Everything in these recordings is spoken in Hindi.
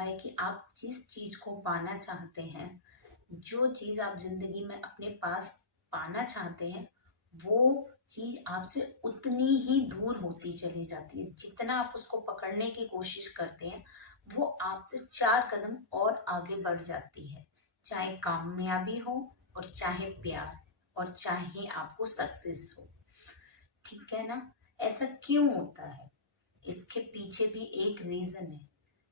देखा है कि आप जिस चीज को पाना चाहते हैं, जो चीज आप जिंदगी में अपने पास पाना चाहते हैं, वो चीज आपसे उतनी ही दूर होती चली जाती है। जितना आप उसको पकड़ने की कोशिश करते हैं, वो आपसे 4 कदम और आगे बढ़ जाती है। चाहे कामयाबी हो, और चाहे प्यार, और चाहे आपको सक्सेस हो। ठीक है ना? ऐसा क्यों होता है? इसके पीछे भी एक रीजन है।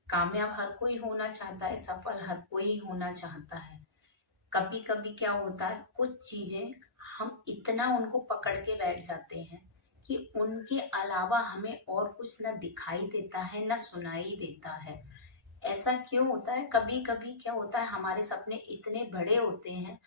कामयाब हर कोई होना चाहता है, सफल हर कोई होना चाहता है। कभी कभी क्या होता है, कुछ चीजें हम इतना उनको पकड़ के बैठ जाते हैं कि उनके अलावा हमें और कुछ ना दिखाई देता है, ना सुनाई देता है। ऐसा क्यों होता है? कभी कभी क्या होता है, हमारे सपने इतने बड़े होते हैं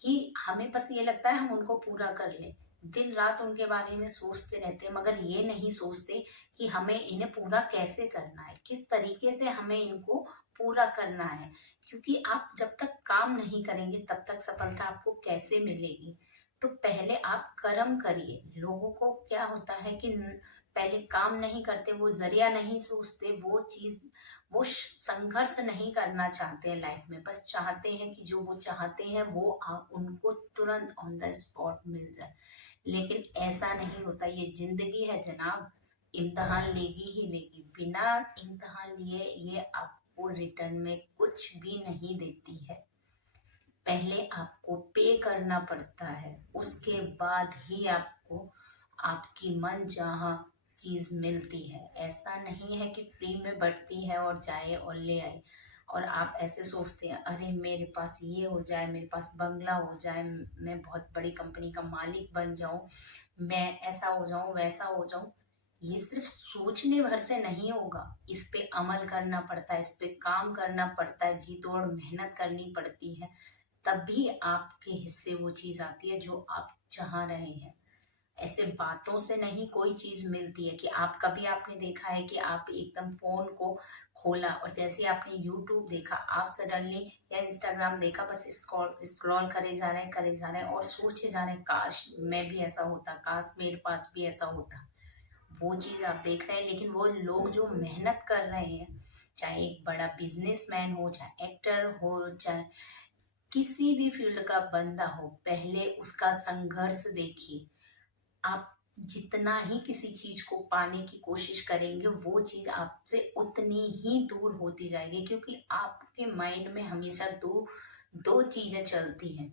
कि हमें बस ये लगता है हम उनको पूरा कर लें। दिन रात उनके बारे में सोचते रहते हैं, मगर ये नहीं सोचते कि हमें इन्हें पूरा कैसे करना है, किस तरीके से हमें इनको पूरा करना है। क्योंकि आप जब तक काम नहीं करेंगे, तब तक सफलता आपको कैसे मिलेगी? तो पहले आप कर्म करिए। लोगों को क्या होता है कि पहले काम नहीं करते, वो जरिया नहीं सोचते, संघर्ष नहीं करना चाहते हैं लाइफ में। बस चाहते हैं कि जो वो चाहते हैं वो उनको तुरंत ऑन द स्पॉट मिल जाए। लेकिन ऐसा नहीं होता। ये जिंदगी है जनाब, इम्तिहान लेगी ही लेगी। बिना इम्तिहान लिए ये आपको रिटर्न में कुछ भी नहीं देती है। पहले आपको पे करना पड़ता है, उसके बाद ही आपको आपकी मन चाहा चीज मिलती है। ऐसा नहीं है कि फ्री में बढ़ती है और जाए और ले आए। और आप ऐसे सोचते हैं, अरे मेरे पास ये हो जाए, मेरे पास बंगला हो जाए, मैं बहुत बड़ी कंपनी का मालिक बन जाऊं, मैं ऐसा हो जाऊं, वैसा हो जाऊं। ये सिर्फ सोचने भर से नहीं होगा। इस पे अमल करना पड़ता है, इस पे काम करना पड़ता है, जी तोड़ मेहनत करनी पड़ती है। तभी आपके हिस्से वो चीज आती है जो आप चाह रहे हैं। ऐसे बातों से नहीं कोई चीज मिलती है। कि आप कभी आपने देखा है कि आप एकदम फोन को खोला और जैसे आपने यूट्यूब देखा, आप सडनली या इंस्टाग्राम देखा, बस स्क्रॉल स्क्रॉल करे जा रहे हैं, करे जा रहे हैं और सोचे जा रहे हैं, काश मैं भी ऐसा होता, काश मेरे पास भी ऐसा होता। वो चीज आप देख रहे हैं, लेकिन वो लोग जो मेहनत कर रहे हैं, चाहे एक बड़ा बिजनेसमैन हो, चाहे एक्टर हो, चाहे किसी भी फील्ड का बंदा हो, पहले उसका संघर्ष देखिए। आप जितना ही किसी चीज को पाने की कोशिश करेंगे, वो चीज आपसे उतनी ही दूर होती जाएगी। क्योंकि आपके माइंड में हमेशा दो दो चीजें चलती हैं,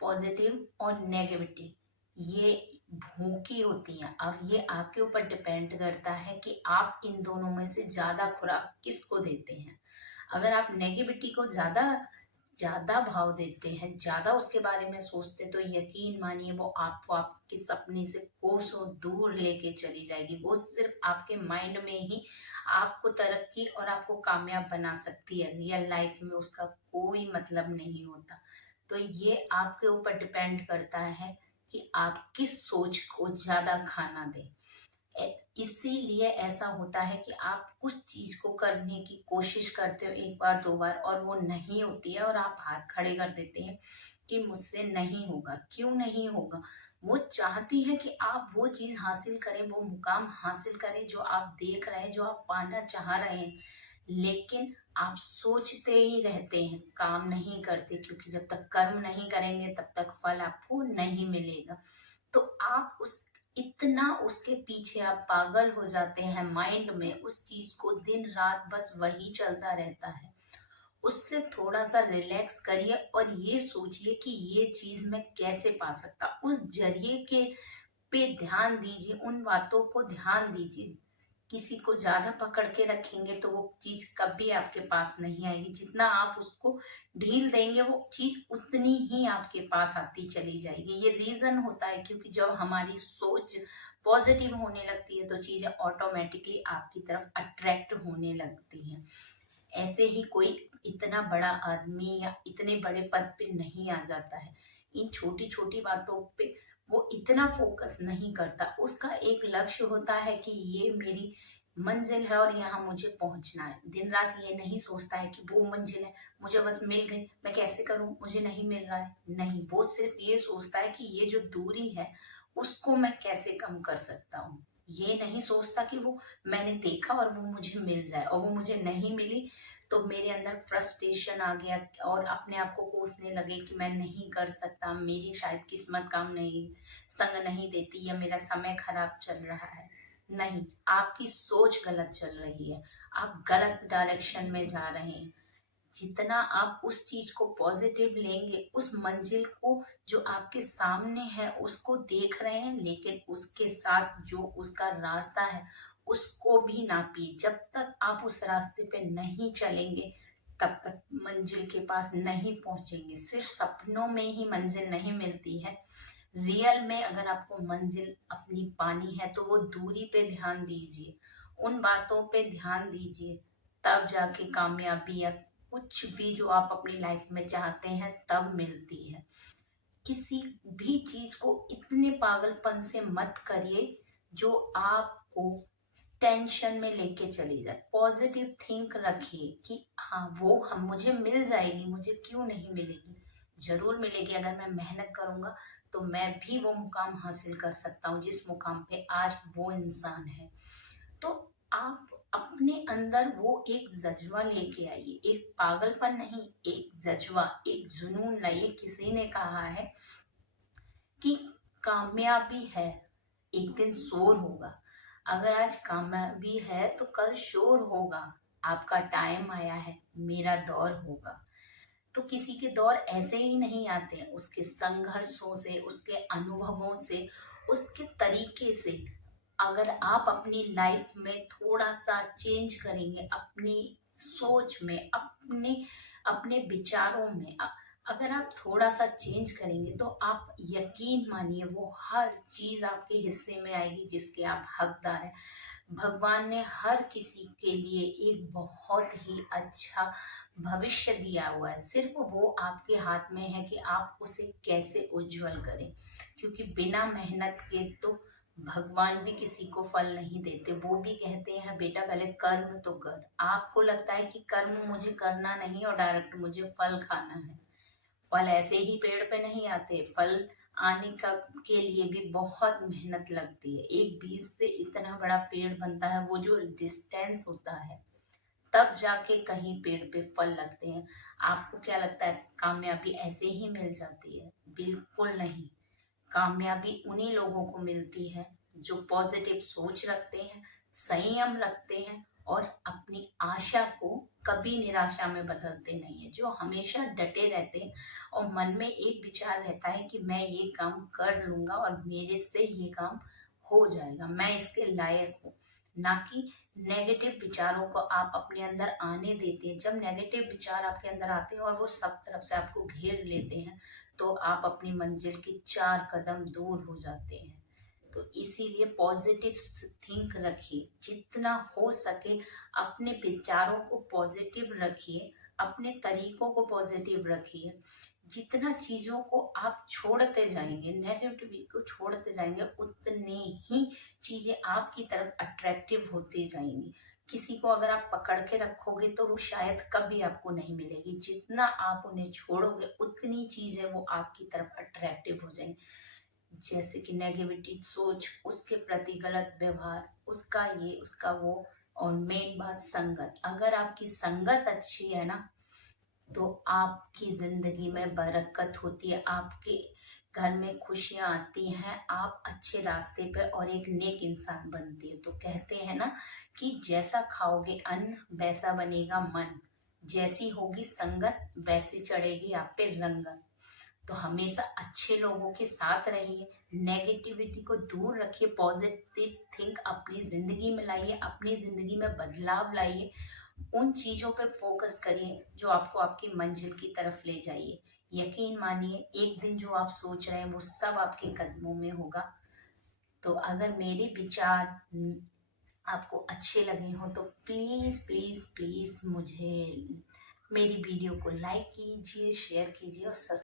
पॉजिटिव और नेगेटिविटी। ये भूखी होती हैं। अब ये आपके ऊपर डिपेंड करता है कि आप इन दोनों में से ज्यादा खुराक किसको देते हैं। अगर आप नेगेटिविटी को ज्यादा ज्यादा भाव देते हैं, ज्यादा उसके बारे में सोचते, तो यकीन मानिए वो आपको आपके सपने से कोसों दूर लेके चली जाएगी। वो सिर्फ आपके माइंड में ही आपको तरक्की और आपको कामयाब बना सकती है। रियल लाइफ में उसका कोई मतलब नहीं होता। तो ये आपके ऊपर डिपेंड करता है कि आप किस सोच को ज्यादा खाना दें। इसीलिए ऐसा होता है कि आप कुछ चीज को करने की कोशिश करते हो एक बार दो बार, और वो नहीं होती है, और आप हाथ खड़े कर देते हैं कि मुझसे नहीं होगा। क्यों नहीं होगा? वो चाहती है कि आप वो चीज हासिल करें, वो मुकाम हासिल करें जो आप देख रहे हैं, जो आप पाना चाह रहे हैं। लेकिन आप सोचते ही रहते हैं, काम नहीं करते। क्योंकि जब तक कर्म नहीं करेंगे, तब तक फल आपको नहीं मिलेगा। तो आप उस इतना उसके पीछे आप पागल हो जाते हैं, माइंड में उस चीज को दिन रात बस वही चलता रहता है। उससे थोड़ा सा रिलैक्स करिए और ये सोचिए कि ये चीज मैं कैसे पा सकता। उस जरिए के पे ध्यान दीजिए, उन बातों को ध्यान दीजिए। किसी को ज्यादा पकड़ के रखेंगे तो वो चीज कभी आपके पास नहीं आएगी। जितना आप उसको ढील देंगे, वो चीज उतनी ही आपके पास आती चली जाएगी। ये रीजन होता है, क्योंकि जब हमारी सोच पॉजिटिव होने लगती है, तो चीजें ऑटोमेटिकली आपकी तरफ अट्रैक्ट होने लगती हैं। ऐसे ही कोई इतना बड़ा आदमी या इतने बड़े पद पे नहीं आ जाता है। इन छोटी छोटी बातों पे वो इतना फोकस नहीं करता। उसका एक लक्ष्य होता है कि ये मेरी मंजिल है और यहाँ मुझे पहुंचना है। दिन रात ये नहीं सोचता है कि वो मंजिल है, मुझे बस मिल गई, मैं कैसे करूं, मुझे नहीं मिल रहा है। नहीं, वो सिर्फ ये सोचता है कि ये जो दूरी है, उसको मैं कैसे कम कर सकता हूँ। ये नहीं सोचता कि वो मैंने देखा और वो मुझे मिल जाए, और वो मुझे नहीं मिली तो मेरे अंदर फ्रस्ट्रेशन आ गया और अपने आप को कोसने लगे कि मैं नहीं कर सकता, मेरी शायद किस्मत काम नहीं संग नहीं देती, या मेरा समय खराब चल रहा है। नहीं, आपकी सोच गलत चल रही है, आप गलत डायरेक्शन में जा रहे हैं। जितना आप उस चीज को पॉजिटिव लेंगे, उस मंजिल को जो आपके सामने है उसको देख रहे हैं, लेकिन उसके साथ जो उसका रास्ता है उसको भी नापिए। जब तक आप उस रास्ते पे नहीं चलेंगे तब तक मंजिल के पास नहीं पहुंचेंगे। सिर्फ सपनों में ही मंजिल नहीं मिलती है, रियल में अगर आपको मंजिल अपनी पानी है तो वो दूरी पे ध्यान दीजिए, उन बातों पे ध्यान दीजिए, तब जाके कामयाबी या कुछ भी जो आप अपनी लाइफ में चाहते हैं तब मिलती है। किसी भी चीज को इतने पागलपन से मत करिए जो आपको टेंशन में लेके चली जाए। पॉजिटिव थिंक रखिए कि हाँ वो हम मुझे मिल जाएगी, मुझे क्यों नहीं मिलेगी, जरूर मिलेगी। अगर मैं मेहनत करूंगा तो मैं भी वो मुकाम हासिल कर सकता हूँ जिस मुकाम पे आज वो इंसान है। तो आप अपने अंदर वो एक जज्बा लेके आइए, एक पागलपन नहीं, एक जज्बा, एक जुनून लाइए। किसी ने कहा है कि कामयाबी है, एक दिन शोर होगा। अगर आज कामयाबी है तो कल शोर होगा। आपका टाइम आया है, मेरा दौर होगा। तो किसी के दौर ऐसे ही नहीं आते हैं, उसके संघर्षों से, उसके अनुभवों से, उसके तरीके से। अगर आप अपनी लाइफ में थोड़ा सा चेंज करेंगे, अपनी सोच में, अपने अपने विचारों में, अगर आप थोड़ा सा चेंज करेंगे तो आप यकीन मानिए वो हर चीज आपके हिस्से में आएगी जिसके आप हकदार हैं। भगवान ने हर किसी के लिए एक बहुत ही अच्छा भविष्य दिया हुआ है, सिर्फ वो आपके हाथ में है कि आप उसे कैसे उज्जवल करें। क्योंकि बिना मेहनत के तो भगवान भी किसी को फल नहीं देते। वो भी कहते हैं बेटा पहले कर्म तो कर। आपको लगता है कि कर्म मुझे करना नहीं और डायरेक्ट मुझे फल खाना है। फल ऐसे ही पेड़ पे नहीं आते, फल आने का के लिए भी बहुत मेहनत लगती है। एक बीज से इतना बड़ा पेड़ बनता है, वो जो डिस्टेंस होता है तब जाके कहीं पेड़ पे फल लगते हैं। आपको क्या लगता है कामयाबी ऐसे ही मिल जाती है? बिल्कुल नहीं। कामयाबी उन्हीं लोगों को मिलती है जो पॉजिटिव सोच रखते हैं, संयम रखते हैं और अपनी आशा को कभी निराशा में बदलते नहीं है, जो हमेशा डटे रहते हैं और मन में एक विचार रहता है कि मैं ये काम कर लूंगा और मेरे से ये काम हो जाएगा, मैं इसके लायक हूँ। ना कि नेगेटिव विचारों को आप अपने अंदर आने देते हैं। जब नेगेटिव विचार आपके अंदर आते हैं और वो सब तरफ से आपको घेर लेते हैं तो आप अपनी मंजिल के 4 कदम दूर हो जाते हैं। तो इसीलिए पॉजिटिव थिंक रखिए, जितना हो सके अपने विचारों को पॉजिटिव रखिए, अपने तरीकों को पॉजिटिव रखिए। जितना चीजों को आप छोड़ते जाएंगे, नेगेटिविटी को छोड़ते जाएंगे, उतने ही चीजें आपकी तरफ अट्रैक्टिव होती जाएंगी। किसी को अगर आप पकड़ के रखोगे तो वो शायद कभी आपको नहीं मिलेगी। जितना आप उन्हें छोड़ोगे उतनी चीजें वो आपकी तरफ अट्रैक्टिव हो जाएंगी। जैसे कि नेगेटिविटी सोच, उसके प्रति गलत व्यवहार, उसका ये उसका वो। और मेन बात संगत, अगर आपकी संगत अच्छी है ना तो आपकी जिंदगी में बरकत होती है, आपके घर में खुशियां आती हैं, आप अच्छे रास्ते पे और एक नेक इंसान बनते हैं। तो कहते हैं ना कि जैसा खाओगे अन्न वैसा बनेगा मन, जैसी होगी संगत वैसी चढ़ेगी आप पे रंगत। तो हमेशा अच्छे लोगों के साथ रहिए, नेगेटिविटी को दूर रखिए, पॉजिटिव थिंक अपनी जिंदगी में लाइए, अपनी जिंदगी में बदलाव लाइए। उन चीजों पे फोकस करिए जो आपको आपकी मंजिल की तरफ ले जाइए। यकीन मानिए एक दिन जो आप सोच रहे हैं वो सब आपके कदमों में होगा। तो अगर मेरे विचार आपको अच्छे लगे हो तो प्लीज प्लीज प्लीज मुझे मेरी वीडियो को लाइक कीजिए, शेयर कीजिए और